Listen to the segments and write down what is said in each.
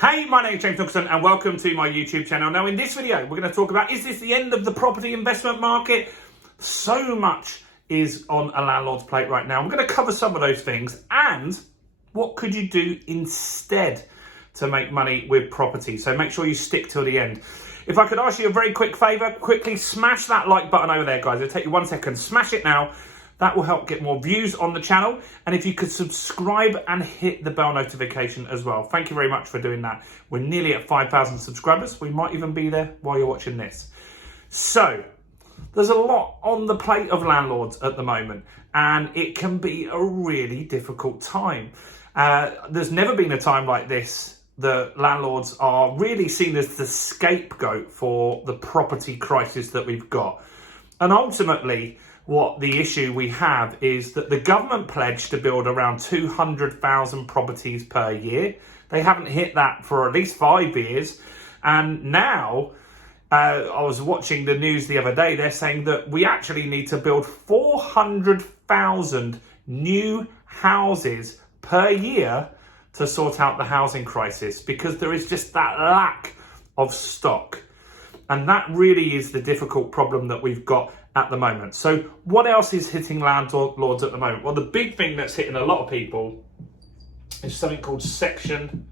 Hey, my name is James Nicholson and welcome to my YouTube channel. Now in this video, we're going to talk about, is this the end of the property investment market? So much is on a landlord's plate right now. I'm going to cover some of those things and what could you do instead to make money with property. So make sure you stick till the end. If I could ask you a very quick favour, quickly smash that like button over there, guys. It'll take you 1 second. Smash it now. That will help get more views on the channel. And if you could subscribe and hit the bell notification as well. Thank you very much for doing that. We're nearly at 5,000 subscribers. We might even be there while you're watching this. So there's a lot on the plate of landlords at the moment, and it can be a really difficult time. There's never been a time like this. The landlords are really seen as the scapegoat for the property crisis that we've got. And ultimately, what the issue we have is that the government pledged to build around 200,000 properties per year. They haven't hit that for at least 5 years. And now, I was watching the news the other day, they're saying that we actually need to build 400,000 new houses per year to sort out the housing crisis, because there is just that lack of stock. And that really is the difficult problem that we've got at the moment. So what else is hitting landlords at the moment? Well, the big thing that's hitting a lot of people is something called Section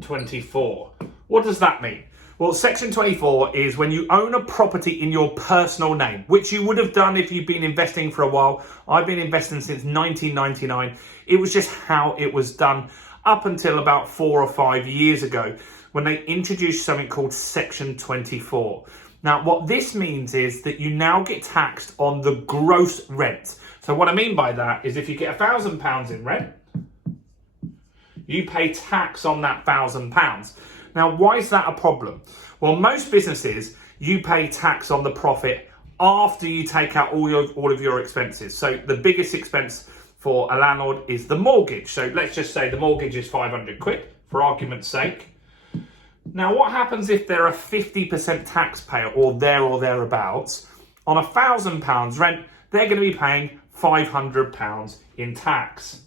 24. What does that mean? Well, Section 24 is when you own a property in your personal name, which you would have done if you've been investing for a while. I've been investing since 1999. It was just how it was done up until about 4 or 5 years ago, when they introduced something called Section 24. Now, what this means is that you now get taxed on the gross rent. So what I mean by that is if you get £1,000 in rent, you pay tax on that £1,000. Now, why is that a problem? Well, most businesses, you pay tax on the profit after you take out all of your expenses. So the biggest expense for a landlord is the mortgage. So let's just say the mortgage is 500 quid, for argument's sake. Now, what happens if they're a 50% taxpayer or thereabouts? On £1,000 rent, they're going to be paying £500 in tax.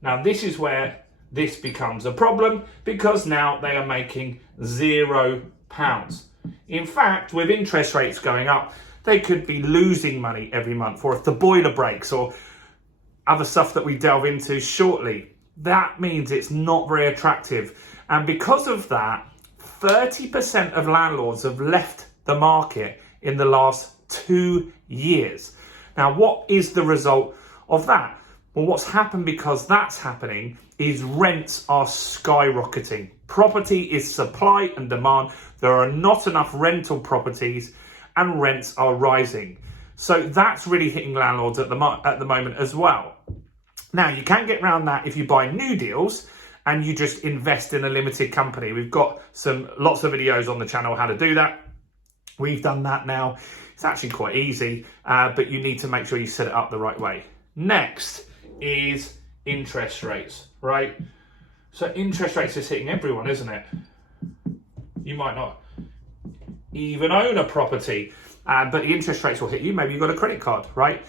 Now, this is where this becomes a problem, because now they are making £0. In fact, with interest rates going up, they could be losing money every month, or if the boiler breaks or other stuff that we delve into shortly. That means it's not very attractive. And because of that, 30% of landlords have left the market in the last 2 years. Now, what is the result of that? Well, what's happened because that's happening is rents are skyrocketing. Property is supply and demand. There are not enough rental properties and rents are rising. So that's really hitting landlords at the moment as well. Now, you can get around that if you buy new deals and you just invest in a limited company. We've got lots of videos on the channel how to do that. We've done that now. It's actually quite easy, but you need to make sure you set it up the right way. Next is interest rates, right? So interest rates is hitting everyone, isn't it? You might not even own a property, but the interest rates will hit you. Maybe you've got a credit card, right?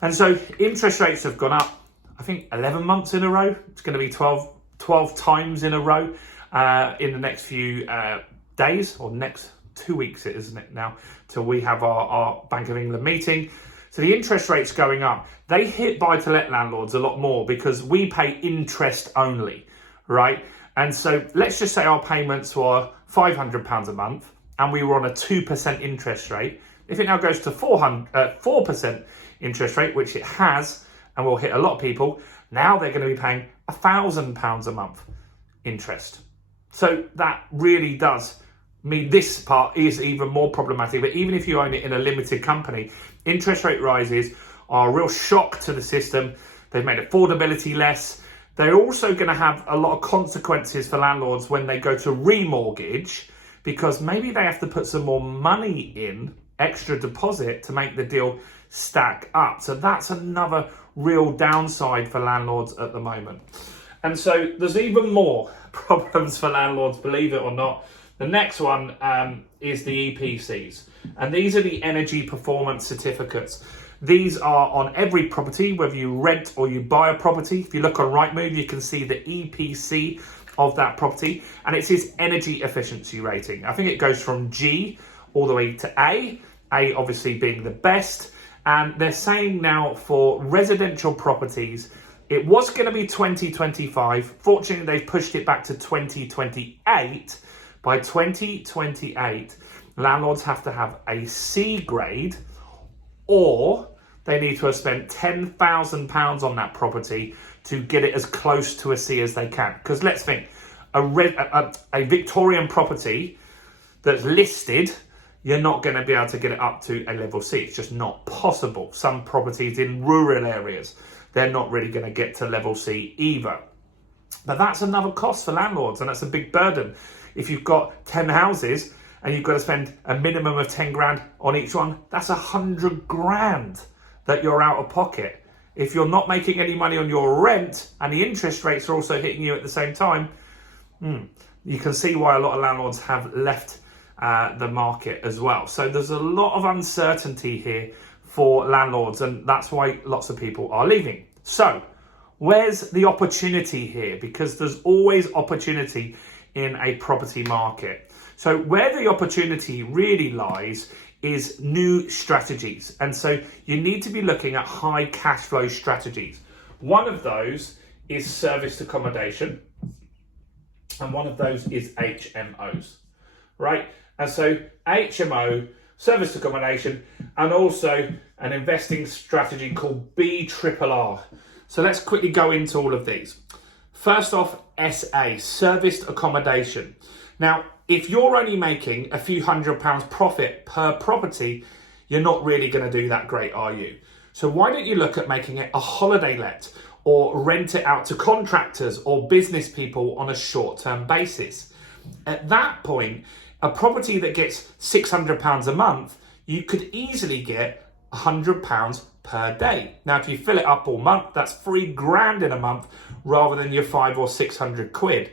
And so interest rates have gone up, I think 11 months in a row. It's going to be 12 times in a row in the next few days, or next 2 weeks, isn't it now, till we have our Bank of England meeting. So the interest rates going up. They hit buy-to-let landlords a lot more because we pay interest only, right? And so let's just say our payments were £500 a month and we were on a 2% interest rate. If it now goes to 4% interest rate, which it has, and will hit a lot of people, now they're going to be paying £1,000 a month interest. So that really does mean this part is even more problematic. But even if you own it in a limited company, interest rate rises are a real shock to the system. They've made affordability less. They're also going to have a lot of consequences for landlords when they go to remortgage, because maybe they have to put some more money in, extra deposit, to make the deal stack up. So that's another real downside for landlords at the moment. And so there's even more problems for landlords, believe it or not. The next one is the EPCs. And these are the energy performance certificates. These are on every property, whether you rent or you buy a property. If you look on Rightmove, you can see the EPC of that property, and it's its energy efficiency rating. I think it goes from G all the way to A obviously being the best. And they're saying now for residential properties, it was going to be 2025. Fortunately, they've pushed it back to 2028. By 2028, landlords have to have a C grade, or they need to have spent £10,000 on that property to get it as close to a C as they can. Because let's think, a Victorian property that's listed, you're not going to be able to get it up to a level C. It's just not possible. Some properties in rural areas, they're not really going to get to level C either. But that's another cost for landlords, and that's a big burden. If you've got 10 houses and you've got to spend a minimum of 10 grand on each one, that's 100 grand that you're out of pocket. If you're not making any money on your rent and the interest rates are also hitting you at the same time, you can see why a lot of landlords have left the market as well. So there's a lot of uncertainty here for landlords, and that's why lots of people are leaving. So where's the opportunity here? Because there's always opportunity in a property market. So where the opportunity really lies is new strategies. And so you need to be looking at high cash flow strategies. One of those is serviced accommodation, and one of those is HMOs, right? And so HMO, serviced accommodation, and also an investing strategy called BRRR. So let's quickly go into all of these. First off, SA, serviced accommodation. Now, if you're only making a few £100 profit per property, you're not really going to do that great, are you? So why don't you look at making it a holiday let, or rent it out to contractors or business people on a short-term basis? At that point, a property that gets £600 a month, you could easily get £100 per day. Now, if you fill it up all month, that's £3,000 in a month rather than your 500 or 600 quid.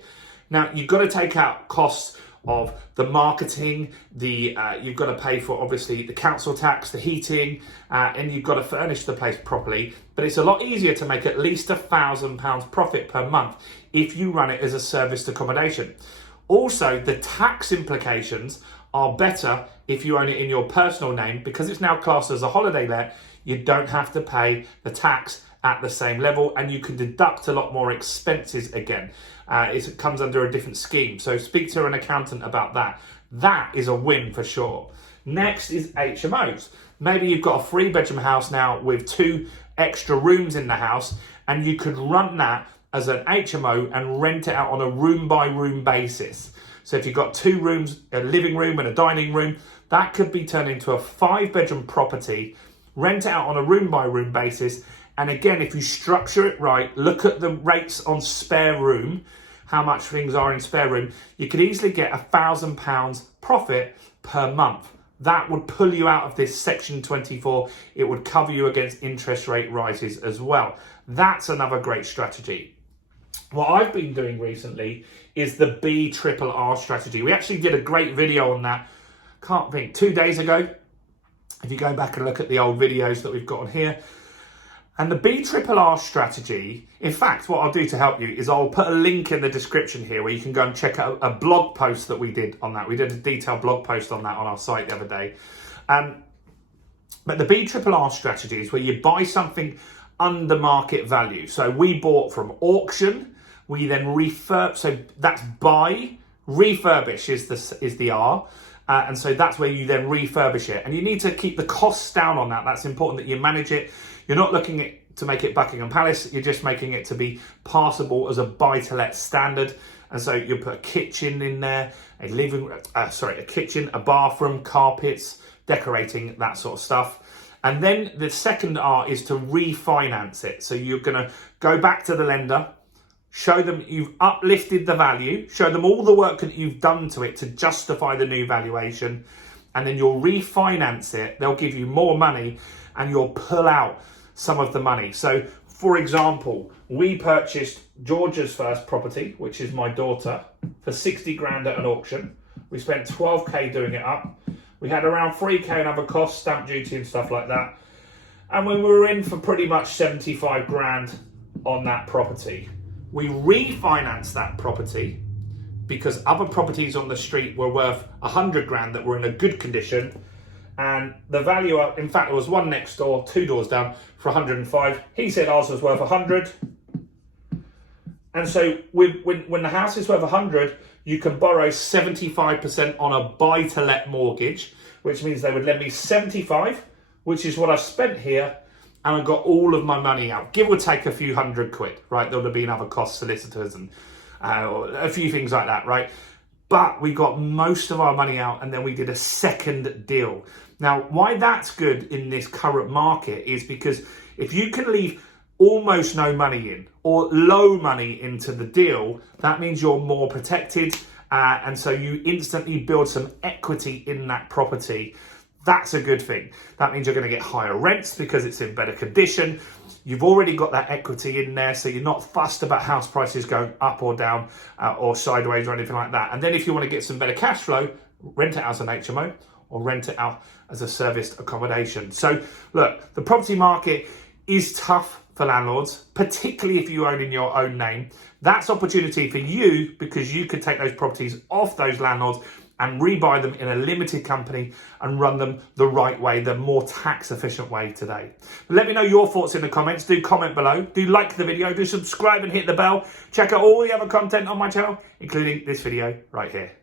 Now, you've got to take out costs of the marketing, you've got to pay for obviously the council tax, the heating, and you've got to furnish the place properly. But it's a lot easier to make at least £1,000 profit per month if you run it as a serviced accommodation. Also, the tax implications are better if you own it in your personal name, because it's now classed as a holiday let. You don't have to pay the tax at the same level, and you can deduct a lot more expenses again. It comes under a different scheme. So speak to an accountant about that. That is a win for sure. Next is HMOs. Maybe you've got a 3-bedroom house now with 2 extra rooms in the house, and you could run that as an HMO and rent it out on a room by room basis. So if you've got 2 rooms, a living room and a dining room, that could be turned into a 5-bedroom property, rent it out on a room by room basis. And again, if you structure it right, look at the rates on spare room, how much things are in spare room, you could easily get £1,000 profit per month. That would pull you out of this Section 24. It would cover you against interest rate rises as well. That's another great strategy. What I've been doing recently is the BRRR strategy. We actually did a great video on that, 2 days ago. If you go back and look at the old videos that we've got on here. And the BRRR strategy, in fact, what I'll do to help you is I'll put a link in the description here where you can go and check out a blog post that we did on that. We did a detailed blog post on that on our site the other day. But the BRRR strategy is where you buy something under market value. So we bought from auction, we then refurb, so that's buy, refurbish is the R. And so that's where you then refurbish it. And you need to keep the costs down on that. That's important that you manage it. You're not looking at to make it Buckingham Palace. You're just making it to be passable as a buy-to-let standard. And so you put a kitchen in there, a kitchen, a bathroom, carpets, decorating, that sort of stuff. And then the second R is to refinance it. So you're going to go back to the lender, show them you've uplifted the value, show them all the work that you've done to it to justify the new valuation, and then you'll refinance it. They'll give you more money and you'll pull out some of the money. So for example, we purchased Georgia's first property, which is my daughter, for 60 grand at an auction. We spent 12k doing it up. We had around 3k in other costs, stamp duty and stuff like that. and we were in for pretty much 75 grand on that property. We refinanced that property because other properties on the street were worth 100 grand that were in a good condition, and the valuer, in fact, there was one next door, 2 doors down, for 105. He said ours was worth 100. And so when the house is worth 100, you can borrow 75% on a buy-to-let mortgage, which means they would lend me 75, which is what I've spent here, and I got all of my money out, give or take a few £100, right? There would have been other costs, solicitors, and a few things like that, right? But we got most of our money out, and then we did a second deal. Now, why that's good in this current market is because if you can leave almost no money in or low money into the deal, that means you're more protected, and so you instantly build some equity in that property. That's a good thing. That means you're going to get higher rents because it's in better condition. You've already got that equity in there, so you're not fussed about house prices going up or down or sideways or anything like that. And then if you want to get some better cash flow, rent it out as an HMO or rent it out as a serviced accommodation. So look, the property market is tough for landlords, particularly if you own in your own name. That's opportunity for you because you could take those properties off those landlords and rebuy them in a limited company and run them the right way, the more tax efficient way today. Let me know your thoughts in the comments. Do comment below. Do like the video. Do subscribe and hit the bell. Check out all the other content on my channel, including this video right here.